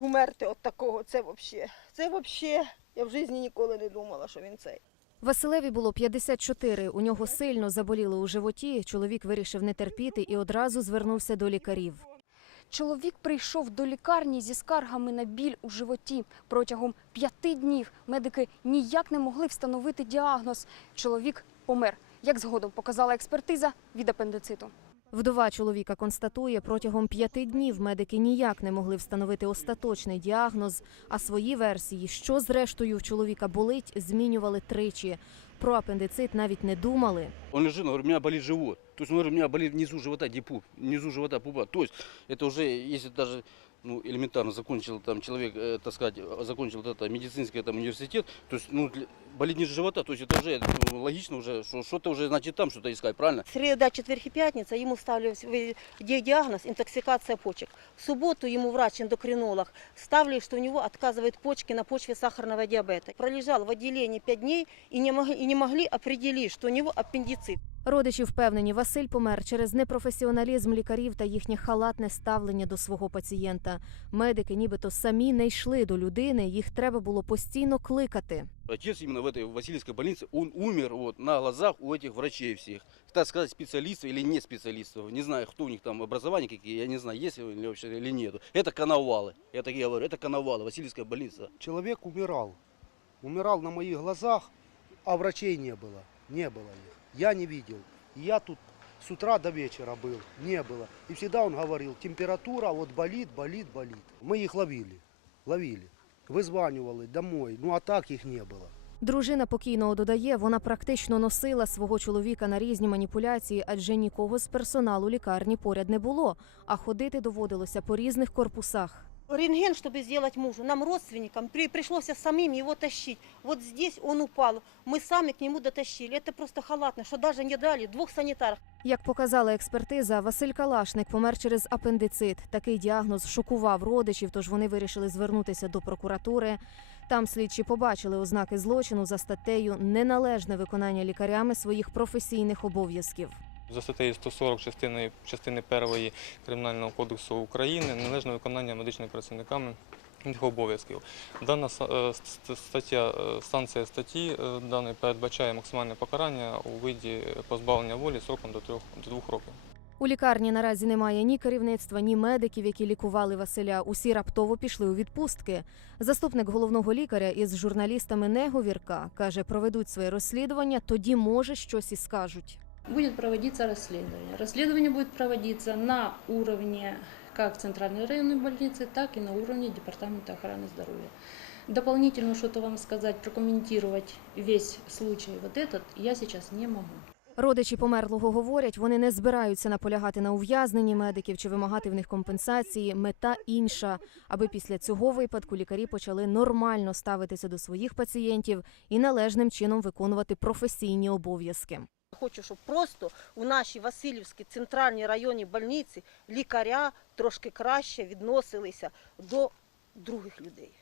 Умерти от такого, це взагалі. Це взагалі, я в житті ніколи не думала, що він цей. Василеві було 54, У нього сильно заболіло у животі. Чоловік вирішив не терпіти і одразу звернувся до лікарів. Чоловік прийшов до лікарні зі скаргами на біль у животі. Протягом п'яти днів медики ніяк не могли встановити діагноз. Чоловік помер. Як згодом показала експертиза від апендициту. Вдова чоловіка констатує, протягом п'яти днів медики ніяк не могли встановити остаточний діагноз, а свої версії, що зрештою в чоловіка болить, змінювали тричі. Про апендицит навіть не думали. Он лежит, он у меня болит живот. То есть он говорит, у меня болит внизу живота, где пуп, внизу живота пупа. То есть это уже, если даже ну, элементарно закончил там человек, э, так сказать, э, закончил вот это медицинский там, университет, то есть ну, для- болит ниже живота, то есть это уже ну, логично уже, что что-то уже значит там что-то искать, правильно? Середа, четверг і п'ятниця йому ставлю діагноз інтоксикація почек. В суботу ему врач-эндокринолог ставили, что у него отказывают почки на почве сахарного диабета. Пролежал в отделении 5 дней и не, могли, и не могли определить, что у него аппендицит. Родичі впевнені, Василь помер через непрофесіоналізм лікарів та їхнє халатне ставлення до свого пацієнта. Медики нібито самі не йшли до людини, їх треба було постійно кликати. Отец именно в этой Васильевской больнице, он умер вот на глазах у этих врачей всех. Так сказать, специалистов или не специалистов. Не знаю, кто у них там образование какие, я не знаю, есть ли вообще или нету. Это коновалы. Я так и говорю, это коновалы, Васильевская больница. Человек умирал. Умирал на моих глазах, а врачей не было. Не было их. Я не видел. И Я тут с утра до вечера был. Не было. И всегда он говорил, температура вот болит, болит, болит. Мы их ловили. Ловили. Вызванивали домой. Ну а так их не было. Дружина покійного додає, вона практично носила свого чоловіка на різні маніпуляції, адже нікого з персоналу лікарні поряд не було, а ходити доводилося по різних корпусах. Рентген, чтобы сделать мужу, нам, родственникам, при, пришлось самим его тащить. Вот здесь он упал, мы сами к нему дотащили. Это просто халатно, что даже не дали двух санитаров. Як показала експертиза, Василь Калашник помер через апендицит. Такий діагноз шокував родичів, тож вони вирішили звернутися до прокуратури. Там слідчі побачили ознаки злочину за статтею неналежне виконання лікарями своїх професійних обов'язків. За статтею 140 частини, частини 1 Кримінального кодексу України належне виконання медичними працівниками їх обов'язків. Дана е, ст- стаття, е, санкція статті е, даної передбачає максимальне покарання у виді позбавлення волі сроком до трьох до двох років. У лікарні наразі немає ні керівництва, ні медиків, які лікували Василя. Усі раптово пішли у відпустки. Заступник головного лікаря із журналістами не говірка каже, проведуть своє розслідування, тоді може щось і скажуть. будет проводиться расследование. Расследование будет проводиться на уровне как Центральной районной больницы, так и на уровне Департамента охраны здоровья. Дополнительно что-то вам сказать, прокомментировать весь случай вот этот я сейчас не могу. Родичі померлого говорять, вони не збираються наполягати на ув'язненні медиків чи вимагати в них компенсації. Мета інша, аби після цього випадку лікарі почали нормально ставитися до своїх пацієнтів і належним чином виконувати професійні обов'язки. Хочу, щоб просто у нашій Васильівській центральній районній больниці лікаря трошки краще відносилися до других людей.